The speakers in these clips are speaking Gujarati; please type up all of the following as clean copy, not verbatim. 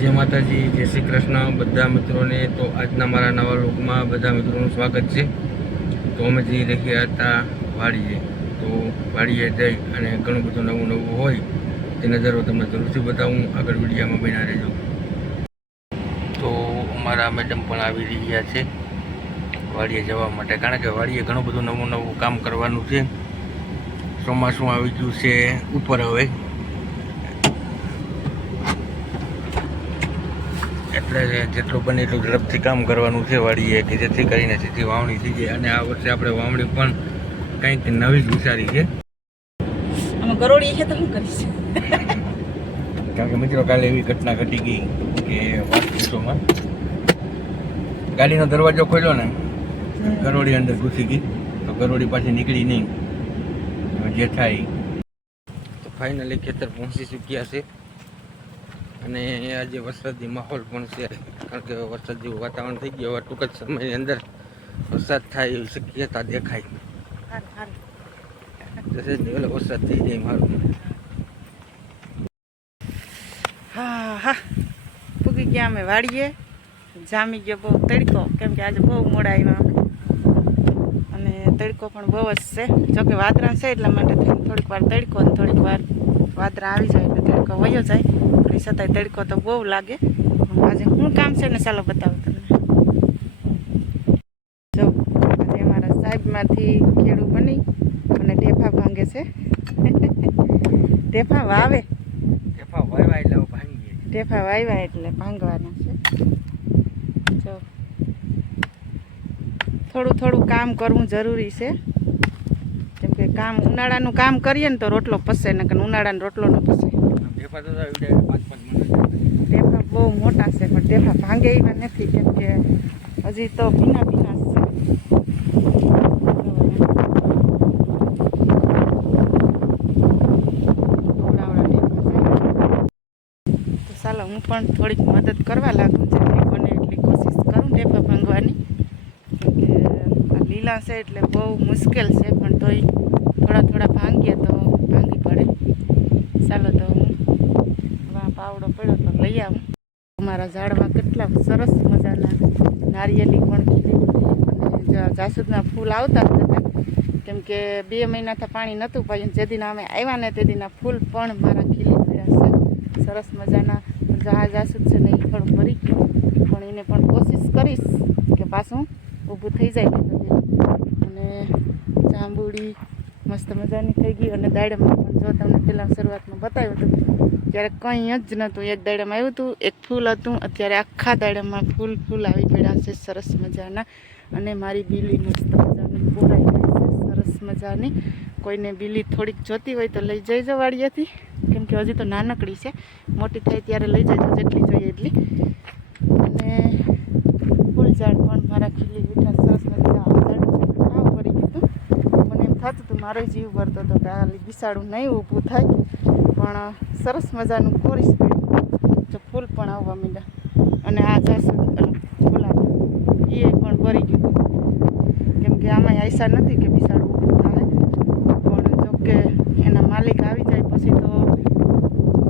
જય માતાજી, જય શ્રી કૃષ્ણ બધા મિત્રોને। તો આજના મારા નવા વ્લોગમાં બધા મિત્રોનું સ્વાગત છે। તો અમે જઈ રહ્યા હતા વાડીએ। તો વાડીએ જઈ અને ઘણું બધું નવું હોય તે નજારો તમને જરૂરથી બતાવું, આગળ વિડીયોમાં બન્યા રહેજો। તો અમારા મેડમ પણ આવી રહ્યા છે વાડીએ જવા માટે, કારણ કે વાડીએ ઘણું બધું નવું કામ કરવાનું છે। ચોમાસું આવી ગયું છે ઉપર હવે, એટલે જેટલું બને એટલું ઝડપથી કામ કરવાનું છે વાડીએ, કે જેથી કરીને સીધી વાવણી થઈ જાય। અને આ વર્ષે આપણે વાવણી પણ કંઈક નવી જ વિચારી છે। ગરોળી છે તો શું કરીશ? કારણ કે મિત્રો કાલે એવી ઘટના ઘટી ગઈ કે વાસ્તુમાં ગાડીનો દરવાજો ખોલ્યો ને, ગરોળી અંદર ઘૂસી ગઈ, તો ગરોળી પાછી નીકળી નહીં। જે થાય તો ફાઇનલી ખેતર પહોંચી ચૂક્યા છે। અને આજે વરસાદી માહોલ પણ છે, કારણ કે વરસાદ જેવું વાતાવરણ થઈ ગયું। હવે ટૂંક જ સમયની અંદર વરસાદ થાય એવી શક્યતા દેખાય જશે, વરસાદ થઈ જાય મારું। હા હા, પૂગી ગયા અમે વાડીએ। જામી ગયો બહુ તડકો, કેમ કે આજે બહુ મોડા આવ્યા અમે, અને તડકો પણ બહુ જ છે। જોકે વાદળા છે એટલા માટે થોડીક વાર તડકો અને થોડીક વાર વાદળા આવી જાય એટલે તડકો વયો જાય, પણ એ છતાંય તડકો તો બહુ લાગે। આજે શું કામ છે ને, ચાલો બતાવું તમને। જો આજે અમારા સાહેબમાંથી ખેડૂ બની અને ઢેફા ભાંગે છે। ઢેફા વાવે, ઢેફા વાવ્યા એટલે ભાંગીએ, ઢેફા વાવ્યા એટલે ભાંગવાના છે। જો થોડું થોડું કામ કરવું જરૂરી છે, કેમ કે કામ ઉનાળાનું કામ કરીએ ને તો રોટલો પસે, ને ઉનાળાનો રોટલો ન પસે। ઢેફા તો 5-5 મિનિટ ઢેફા બહુ મોટા છે, પણ ઢેફા ભાંગે એવા નથી, કેમ કે હજી તો ભીના ભીના છે। તો ચાલો હું પણ થોડીક મદદ કરવા લાગું, જેટલી બને એટલી કોશિશ કરું ઢેફા ભાંગવાની। લીલા છે એટલે બહુ મુશ્કેલ છે, પણ તોય થોડા થોડા ભાંગીએ તો ભાંગી પડે। ચાલો તો હું પાવડો પડ્યો તો લઈ આવું। અમારા ઝાડમાં કેટલા સરસ મજાના નારિયેલી પણ ખીલી હતી, અને જાસૂદના ફૂલ આવતા જ હતા, કેમ કે 2 મહિનાથી પાણી નહોતું પડ્યું। જે દિન અમે આવ્યા ને તે દિનના ફૂલ પણ મારા ખીલી પડ્યા છે સરસ મજાના। જાસૂદ છે ને એ થોડું ભરી ગયું, પણ એને પણ કોશિશ કરીશ કે પાછું ઊભું થઈ જાય। અને જાંબુડી મસ્ત મજાની થઈ ગઈ, અને દાડમમાં પણ જો તમને પહેલાં શરૂઆતમાં બતાવ્યું હતું ત્યારે કંઈ જ નહોતું, એક દાડમ આવ્યું હતું, એક ફૂલ હતું, અત્યારે આખા દાડમમાં ફૂલ આવી પડ્યા છે સરસ મજાના। અને મારી બીલી મસ્ત મજાની પોરાઈ ગઈ છે સરસ મજાની। કોઈને બીલી થોડીક જોતી હોય તો લઈ જઈજો વાડીએથી, કેમ કે હજી તો નાનકડી છે, મોટી થાય ત્યારે લઈ જઈજો જેટલી જોઈએ એટલી। અને ફૂલ ઝાડ પણ મારા ખીલી બેઠા સરસ મજાના ઝાડ ભરી ગયું હતું। મને એમ થતું હતું મારો જીવ ભરતો હતો કે આ બિસાડું નહીં ઊભું થાય, પણ સરસ મજાનું કોરીશ પડ્યું, જો ફૂલ પણ આવવા માંડ્યા। અને આ જાસૂદ ગુલાબ એ પણ ભરી ગયું હતું, કેમ કે આમાં આશા નથી કે બિસાડું ઊભું થાય, પણ જો કે એના માલિક આવી જાય પછી તો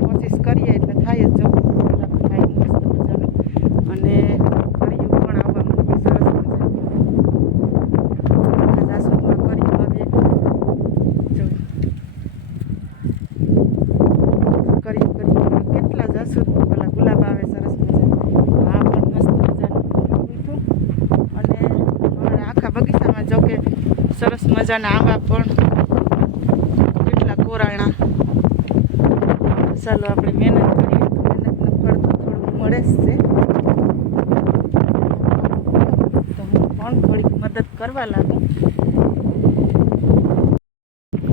કોશિશ કરીએ એટલે થાય જ। જો ગુલાબ થાય મસ્ત મજાનું, અને કરીયું પણ આવવા માંડ્યું સરસ મજાનું। જાસૂદમાં કરીયું આવે, જો કરીયું કેટલા જાસૂદ પેલા ગુલાબ આવે સરસ મજાના। આ પણ મસ્ત મજાનું ઉઠું, અને અમારા આખા બગીચામાં જો કે સરસ મજાના આંબા પણ કેટલા કોરાણા। ચાલો આપણે મહેનત કરીએ તો મહેનતનું ફળ તો થોડું મળે જ છે। તો હું પણ થોડીક મદદ કરવા લાગું,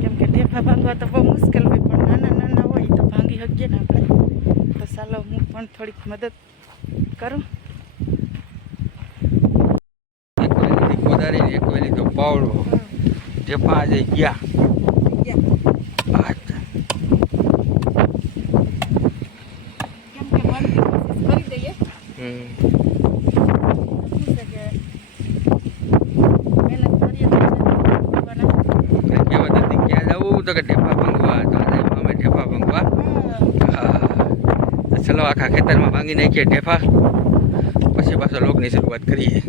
કેમ કે ઢેફા ભાંગવા તો બહુ મુશ્કેલ હોય, પણ નાના નાના હોય તો ભાંગી શકીએ ને આપણે। તો ચાલો હું પણ થોડીક મદદ કરું। એક વેલી તો પાવડો ઢેફા આજે ગયા। કેમ કે મનથી કોશિશ કરી દઈએ, શું છે કે મહેનત કરીએ તો ક્યાં જવું તો કે ઢેફા ભાંગવા, તો અમે ઢેફા ભાંગવા। ચલો આખા ખેતરમાં ભાંગી નાખીએ ઢેફા, પછી પાછો લોકની શરૂઆત કરીએ.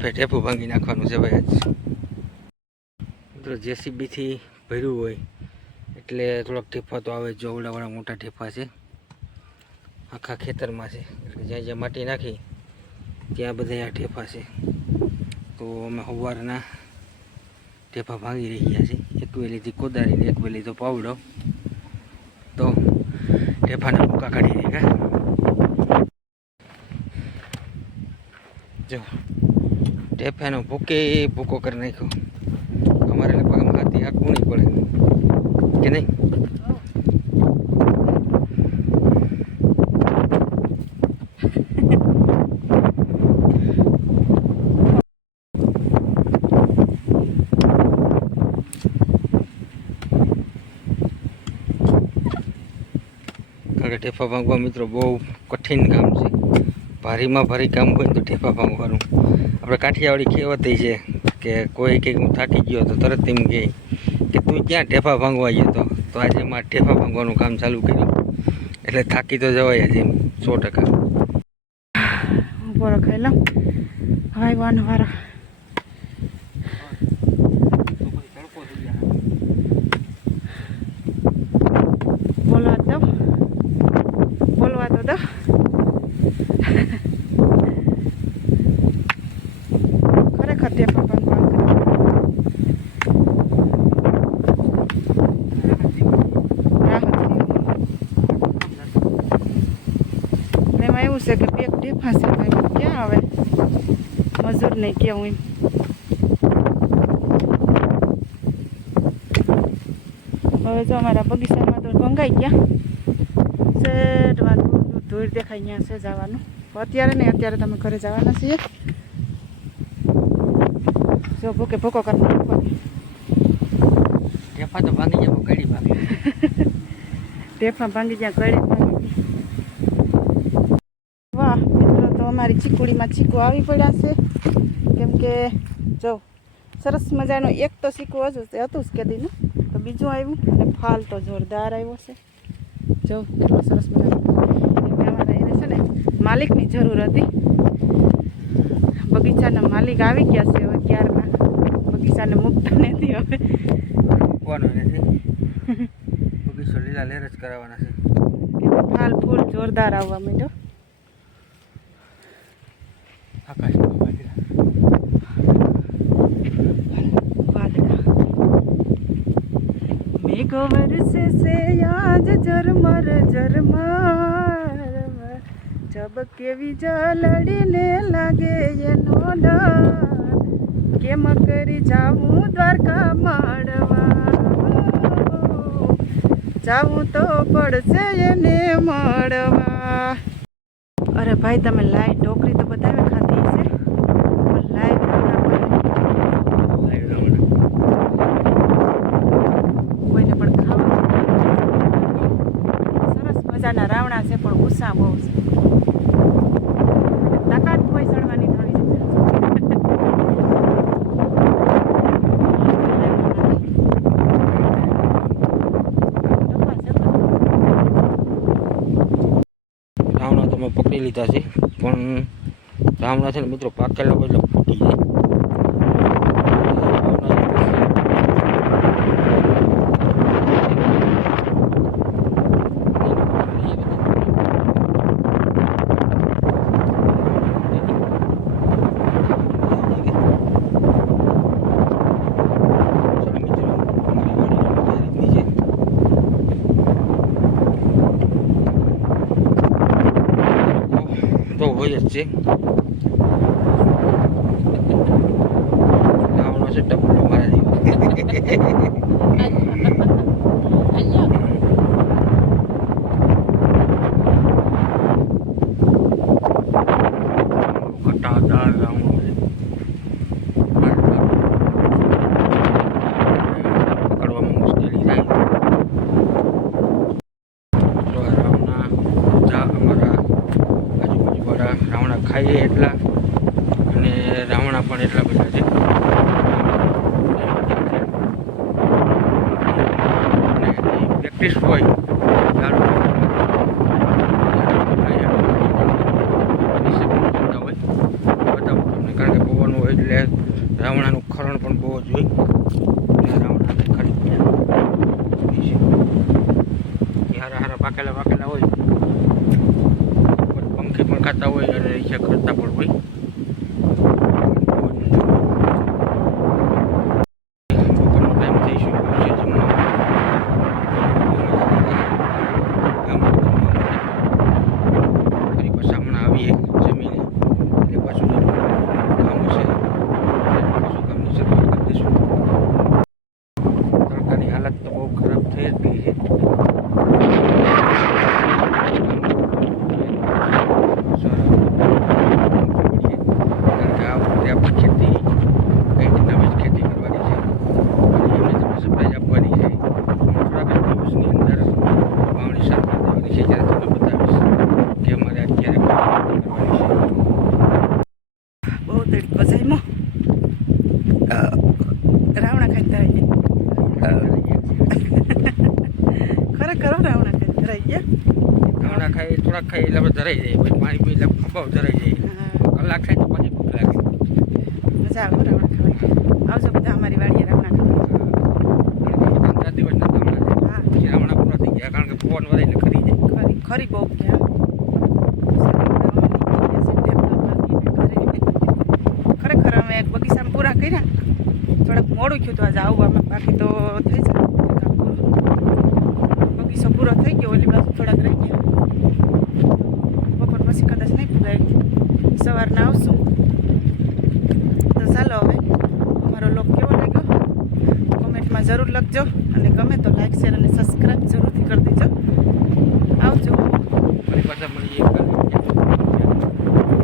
ઢેફું ભાંગી નાખવાનું છે ભાઈ આજ. મિત્રો જેસીબીથી ભર્યું હોય એટલે થોડાક ઢેફા તો આવે. જોવડાવાળા મોટા ઢેફા છે, આખા ખેતરમાં છે. એટલે જ્યાં જ્યાં માટી નાખી ત્યાં બધા આ ઢેફા છે. તો અમે સવારના ઢેફા ભાંગી રહ્યા છીએ. એક વેલીથી કોદારીને એક વેલી તો પાવડો. તો ઢેફાના ભૂકા કાઢી દે. જો ઢેફાનો ભૂકો કરી નાખ્યો. અમારે લગભગ હાથી આખું નહીં પડે કે નહીં? કારણ કે ઢેફા ભાંગવા મિત્રો બહુ કઠિન કામ છે. ભારીમાં ભારી કામ હોય તો ઢેફા ભાંગવાનું. આપણે કાઠિયાવાડી કહેવત છે કે કોઈ કંઈક હું થાકી ગયો તો તરત એમ કહે કે તું ક્યાં ઢેફા ભાંગવા ગયો હતો. તો આજે મારે ઢેફા ભાંગવાનું કામ ચાલુ કર્યું એટલે થાકી તો જવાય જ એમ 100%. બરો ખાઈ લો હવે વાનો વારો. બોલવા તો દો. ખરેખર ઢેફા ભાંગવા એમાં એવું છે કે બે ઢેફા છે તો એમાં ક્યાં આવે મજૂર નહીં કેવું એમ. હવે જો અમારા બગીચામાં તો ભંગાઈ ગયા. સેટવાનું ધૂળ દેખાય અહીંયા છે જવાનું. અત્યારે નહીં, અત્યારે તમે ઘરે જવાના છીએ. જો ભૂકે ભૂકો કરી નાખો. ઢેફા તો ભાંગી જાય, કડી ભાંગી. ઢેફા ભાંગી જાય, કડી ભાંગી. વાહ મિત્રો, તો અમારી ચીકુડીમાં ચીકુ આવી પડ્યા છે. કેમ કે જો સરસ મજાનું એક તો ચીકુ હજુ હતું જ કેદીનું, તો બીજું આવ્યું અને ફાલ તો જોરદાર આવ્યો છે. જો કેટલો સરસ મજાનો. અમારા એને છે ને માલિકની જરૂર હતી. બગીચાના માલિક આવી ગયા છે હવે ક્યારના. બગીચાને મૂકતા નથી હવે. મૂકવાનું નથી, બગીચો લીલા લેર જ કરાવવાના છે. ફાલ ફૂલ જોરદાર આવવા માંડ્યો. આકાશમાં વાદળા મેઘ વરસે છે આજ ઝરમર ઝરમર. જબ કેવી જલડીને લાગે એનો ડર. કેમ કરી જાવું દ્વારકા મળવા. જાવું તો પડશે એને મળવા. અરે ભાઈ તમે લાઈ ઢોકરી તો બતાવે ખાધી છે, પણ લાઈવ કોઈને પણ ખાવા સરસ મજાના રાવણા છે, પણ ગુસ્સા બહુ છે. તાકાત કોઈ ચડવાની થોડી રાવણા તો મેં પકડી લીધા છે, પણ રાવણા છે ને મિત્રો પાકેલા હોય એટલે ફૂટી જાય. તો હોય જ છે. રાવણો છે ટપલો મારા જેવો. ઘટાદાર રાવણો છે. પકડવામાં મુશ્કેલી થાય. તો રાવણા અમારા આજુબાજુવાળા રાવણા ખાઈએ એટલા, અને રાવણા પણ એટલા બધા છે. પ્રેક્ટિસ હોય હોય, પંખી પણ ખાતા હોય અને રિક્ષા કરતા પણ હોય. બપોરનો ટાઈમ થઈ શક્યો છે જમવાનો. ફરી પાછા હમણાં આવીએ જમીને એટલે પાછું કામ હશે પાછું કામની શરૂઆત કરી દઈશું. તડકાની હાલત તો બહુ ખરાબ થઈ જ ગઈ છે. કારણ કે આ વખતે આપણે ખેતી કંઈક નવી જ ખેતી કરવાની છે અને એમને તમને સરપ્રાઈઝ આપવાની છે. થોડાક જ દિવસની અંદર વાવણી શરૂ કરી દેવાની છે, જ્યારે તમને બતાવીશ કે અમારે અત્યારે કરવાની છે. બહુ તડકો જામ્યો. રાવણા ખાઈ આવી ખરેખર રાવણા ખાઈ ધરાઈ ગયા. હમણાં ખાઈ થોડાક ખાઈ એટલે આપણે ધરાઈ જાય, પછી પાણી પી એટલે ખંભાવ ધરાઈ જાય. કલાક ખાઈ તો પછી ભૂખ લાગે. મજા આવે રાવણા ખાવાની. આવજો બધા અમારી વાડીએ રાવણા ખાવા. 3-4 દિવસના ગામડા છે. હા પછી રાવણા પૂરા થઈ ગયા, કારણ કે પવન વધે એટલે ખરી જાય. ખરી ખરી બહુ ગયા. ખરેખર અમે એક બગીચામાં પૂરા કર્યા. થોડાક મોડું થયું તો આજે આવવામાં, બાકી તો થઈ જાય કામ પૂરું. બગીચો પૂરો થઈ ગયો, ઓલી બાજુ થોડાક રહી ગયા. બપોર પછી કદાચ નહીં પુગાય, સવારના આવશું. તો ચાલો હવે અમારો લોક કેવો લાગ્યો કોમેન્ટમાં જરૂર લખજો, અને ગમે તો લાઈક શેર અને સબસ્ક્રાઈબ જરૂરથી કરી દેજો. આવજો.